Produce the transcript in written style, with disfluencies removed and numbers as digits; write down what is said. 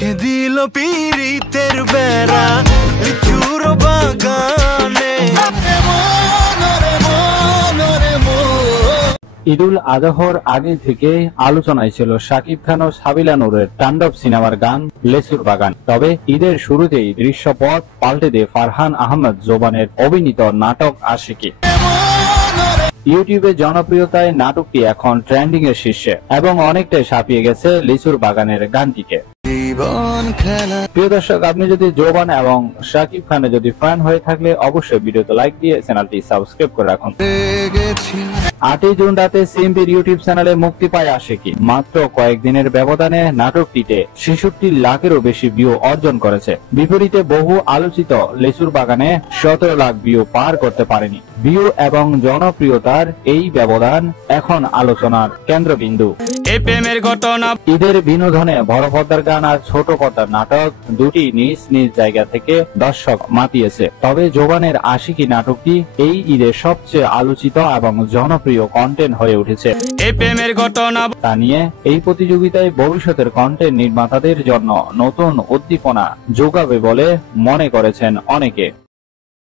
রেখে দিল পীড়িতের বেড়া লিচুর বাগানে। ঈদুল আজহার আগে থেকে আলোচনায় ছিল শাকিব খান ও সাবিলা নূরের তাণ্ডব সিনেমার গান লেচুর বাগান। তবে ঈদের শুরুতেই দৃশ্যপট পাল্টে দিয়ে ফারহান আহমেদ জোবানের অভিনীত নাটক আশিকি। ইউটিউবে জনপ্রিয়তায় নাটকটি এখন ট্রেন্ডিং এর শীর্ষে এবং অনেকটাই ছাপিয়ে গেছে লিচুর বাগানের গানটিকে। প্রিয় দর্শক, আপনি যদি জোবান এবং শাকিব খানের যদি ফ্যান হয়ে থাকলে অবশ্যই ভিডিওতে লাইক দিয়ে চ্যানেলটি সাবস্ক্রাইব করে রাখুন। 8ই জুন রাতে সিএমপির ইউটিউব চ্যানেলে মুক্তি পায় আশিকি। মাত্র কয়েকদিনের ব্যবধানে নাটকটিতে 66 লাখেরও বেশি ভিউ অর্জন করেছে। বিপরীতে বহু আলোচিত লেচুর বাগানে 17 লাখ ভিউ পার করতে পারেনি। ভিউ এবং জনপ্রিয়তার এই ব্যবধান এখন আলোচনার কেন্দ্রবিন্দু। ঈদের বিনোদনে বড় পর্দার গান আর ছোট পর্দার নাটক দুটি নিজ নিজ জায়গা থেকে দর্শক মাতিয়েছে। তবে জোবানের আশিকি নাটকটি এই ঈদের সবচেয়ে আলোচিত এবং জনপ্রিয় কন্টেন্ট হয়ে উঠেছে। তা নিয়ে এই প্রতিযোগিতায় ভবিষ্যতের কন্টেন্ট নির্মাতাদের জন্য নতুন উদ্দীপনা যোগাবে বলে মনে করেছেন অনেকে।